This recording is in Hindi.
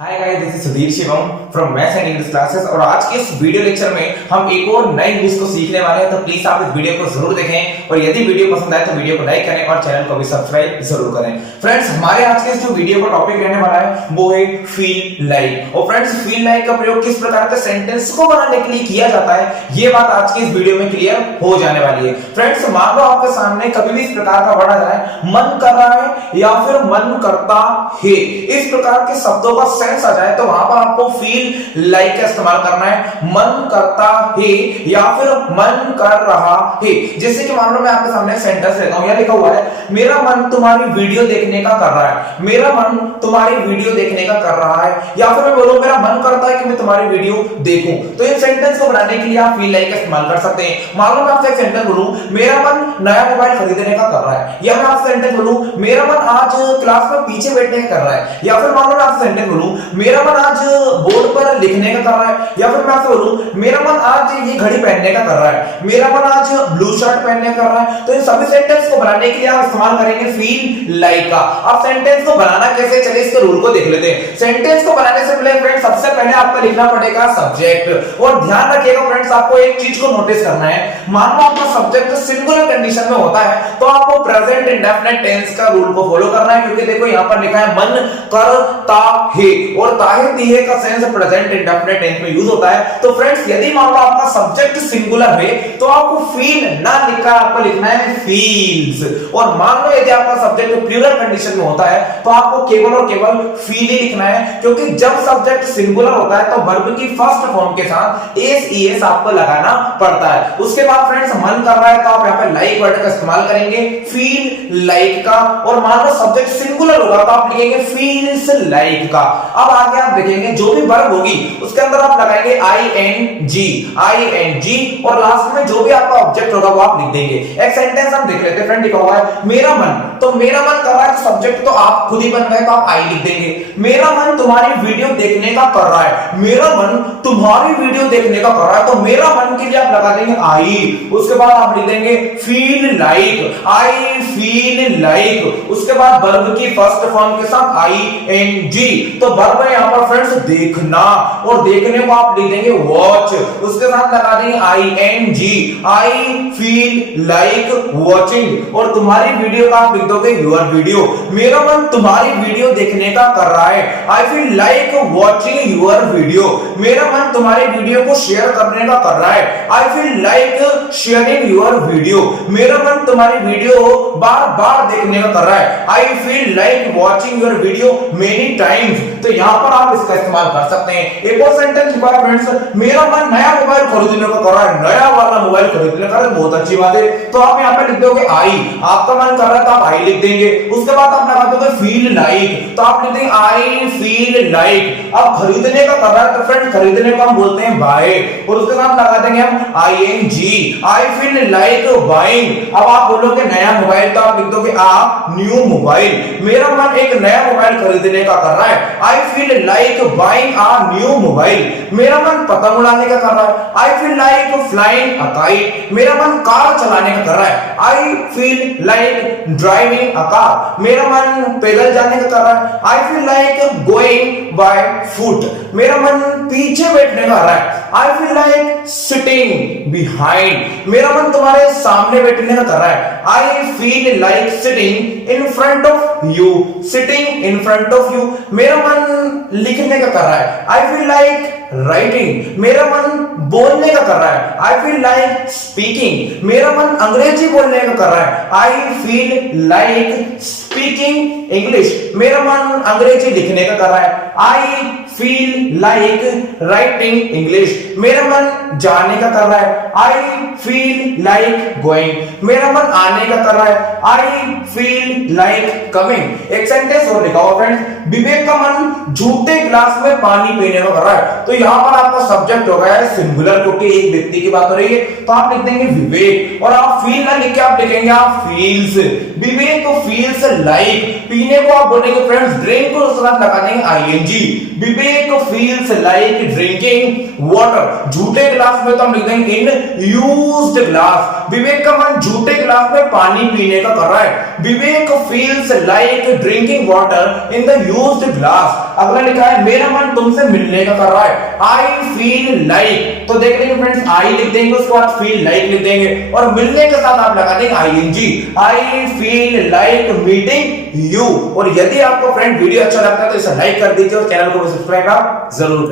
Hi guys, this is sudhirshivam from mathsandenglishclasses और आज के इस वीडियो लेक्चर में हम एक और नई इंग्लिश को सीखने वाले हैं। तो प्लीज आप इस वीडियो को जरूर देखें और यदि वीडियो पसंद आए तो वीडियो को लाइक करें और चैनल को भी सब्सक्राइब जरूर करें। फ्रेंड्स, हमारे आज के जो वीडियो का टॉपिक रहने वाला है वो है फील लाइक। और फ्रेंड्स, फील लाइक का प्रयोग किस प्रकार के सेंटेंस को बनाने के लिए किया जाता है, ये बात आज की इस वीडियो में क्लियर हो जाने वाली है। फ्रेंड्स, मान लो आपके सामने कभी भी इस प्रकार का वर्ड आ जाए, मन कर रहा है या फिर मन करता है, इस प्रकार के शब्दों का सेंस आ जाए तो वहां पर आपको फील लाइक का इस्तेमाल करना है। मन करता है या फिर मन कर रहा है। जैसे कि मान लो मैं आपके सामने सेंटेंस लेता हूं, यह लिखा हुआ है, मेरा मन तुम्हारी वीडियो देखने का कर रहा है। मेरा मन तुम्हारी वीडियो देखने का कर रहा है। या फिर मैं बोलूं मेरा मन करता है कि मैं तुम्हारी वीडियो देखूं। तो इन सेंटेंस को बनाने के लिए आप फील लाइक का इस्तेमाल कर सकते हैं। मान लो मैं आपसे एक सेंटेंस बोलूं, मेरा मन नया मोबाइल खरीदने का कर रहा है। या मैं आपसे सेंटेंस बोलूं, मेरा मन आज क्लास में पीछे बैठने का कर रहा है। या फिर मान लो मैं आपसे सेंटेंस बोलूं, मेरा मन आज बोर्ड पर लिखने का कर रहा है। या फिर मैं आपसे बोलूं, मेरा मन आज ये घड़ी पहनने का कर रहा है। मेरा मन आज ब्लू शर्ट पहनने का कर रहा है। तो इन सभी सेंटेंस को बनाने के लिए आप इस्तेमाल करेंगे फील लाइक का। अब सेंटेंस को बनाना कैसे, चलिए इसके रूल को देख लेते हैं। सेंटेंस को बनाने से पहले फ्रेंड्स सबसे पहले आपको लिखना पड़ेगा सब्जेक्ट। और ध्यान रखिएगा फ्रेंड्स, आपको एक चीज को नोटिस करना है। मान लो आपका सब्जेक्ट सिंगुलर कंडीशन में होता है तो आपको प्रेजेंट इंडेफिनिट टेंस का रूल को फॉलो करना है। क्योंकि देखो यहां पर लिखा है मन करता है और ताहे तिहे का सेंस प्रेजेंट इंडेफिनिट टेंस में यूज होता है। तो फ्रेंड्स, यदि मान लो आपका सब्जेक्ट सिंगुलर है तो आपको फील ना लिखकर आपको लिखना है फील्स। और मान लो यदि आपका सब्जेक्ट प्लूरल कंडीशन में होता है तो आपको केवल और केवल फील ही लिखना है। क्योंकि जब सब्जेक्ट सिंगुलर होता है तो वर्ब की फर्स्ट फॉर्म के साथ एस ईएस आपको लगाना पड़ता है। उसके बाद फ्रेंड्स, मन कर रहा है तो आप यहां पे लाइक वर्ड का इस्तेमाल करेंगे फील लाइक का। और मान लो सब्जेक्ट सिंगुलर होगा तो आप लिखेंगे फील्स लाइक का। अब आगे आप देखेंगे जो भी वर्ब होगी उसके अंदर आप लगाएंगे आईएनजी और लास्ट में जो भी आपका ऑब्जेक्ट होगा वो आप लिख देंगे। एक सेंटेंस हम देख लेते हैं। फ्रेंड, लिखा हुआ है मेरा मन, तो मेरा मन कर रहा है तो सब्जेक्ट तो आप खुद ही बन गए तो आप आई लिख देंगे। मेरा मन तुम्हारी वीडियो देखने का कर रहा है। मेरा मन तुम्हारी वीडियो देखने का कर रहा है तो मेरा मन के लिए आप लगा देंगे आई। उसके बाद आप लिख देंगे फील लाइक, आई फील लाइक। उसके बाद वर्ब की फर्स्ट फॉर्म के साथ आईएनजी। तो वर्ब है यहां पर फ्रेंड्स देखना और देखने को आप लिख देंगे वॉच। उसके साथ लगा देंगे ING, I feel like watching. और तुम्हारी वीडियो का आप लिख दोगे योर वीडियो। मेरा मन तुम्हारी वीडियो देखने का कर रहा है। I feel like watching your video. मेरा मन तुम्हारी वीडियो को शेयर करने का कर रहा है। I feel like sharing your video. मेरा मन तुम्हारी वीडियो बार बार देखने का कर रहा है। I feel like watching your video many times. तो यहां पर आप इसका इस्तेमाल कर सकते हैं। एक और सेंटेंस लिखा है फ्रेंड्स, मेरा मन नया मोबाइल खरीदने का कर रहा है। नया वाला मोबाइल खरीदने का, बहुत अच्छी बात है। तो आप यहां पे लिख दोगे आई। आपका मन कर रहा है तो आप आई लिख देंगे। उसके बाद आप लगा दोगे फील लाइक, तो आप लिख देंगे आई फील लाइक। अब खरीदने का कर रहा है तो फ्रेंड खरीदने को हम बोलते हैं बाय। और उसके साथ लगा देंगे हम ING, I feel like buying. अब आप बोलोगे नया मोबाइल तो आप लिख दोगे आ न्यू मोबाइल। मेरा मन एक नया मोबाइल खरीदने का कर रहा है। I feel like buying a new mobile. मेरा मन पतंग उड़ाने का कर रहा है। I feel like flying a kite. मेरा मन कार चलाने का कर रहा है। I feel like driving a car. मेरा मन पैदल जाने का कर रहा है। I feel like going by foot. मेरा मन पीछे बैठने का कर रहा है। I feel like sitting behind. मेरा मन तुम्हारे सामने बैठने का कर रहा है। I feel like sitting in front of you. Sitting in front of you. मेरा मन लिखने का कर रहा है। I feel like writing. मेरा मन बोलने का कर रहा है। I feel like speaking. मेरा मन अंग्रेजी बोलने का कर रहा है। I feel like speaking English. मेरा मन अंग्रेजी लिखने का कर रहा है। I feel like writing English. मेरा मन जाने का कर रहा है। I feel like going. मेरा मन आने का कर रहा है। I feel like coming. एक सेंटेंस और लिखा हुआ फ्रेंड्स, विवेक का मन झूठे गिलास में पानी पीने का कर रहा है। तो यहां पर आपका सब्जेक्ट होगा सिंगुलर, क्योंकि एक व्यक्ति की बात हो रही है, तो आप लिख देंगे विवेक। और आप फील ना लिख के आप लिखेंगे आप फील्स। विवेक फील्स लाइक, पीने को आप बोलेंगे फ्रेंड्स ड्रिंक, को उसके साथ लगा देंगे आईएनजी। विवेक फील्स लाइक ड्रिंकिंग वाटर। झूठे गिलास में तो हम लिख देंगे इन यूज्ड ग्लास। विवेक का मन झूठे गिलास में पानी पीने का कर रहा है। Vivek feels like drinking water in the used glass. अगला लिखा है मेरा मन तुमसे मिलने का कर रहा है। आई फील लाइक, तो देख लेंगे फ्रेंड्स आई लिख देंगे, उसके बाद फील लाइक लिख देंगे और मिलने के साथ आप लगा देंगे ING. I feel like meeting you. और यदि आपको फ्रेंड वीडियो अच्छा लगता है तो इसे लाइक कर दीजिए और चैनल को सब्सक्राइब आप जरूर करें।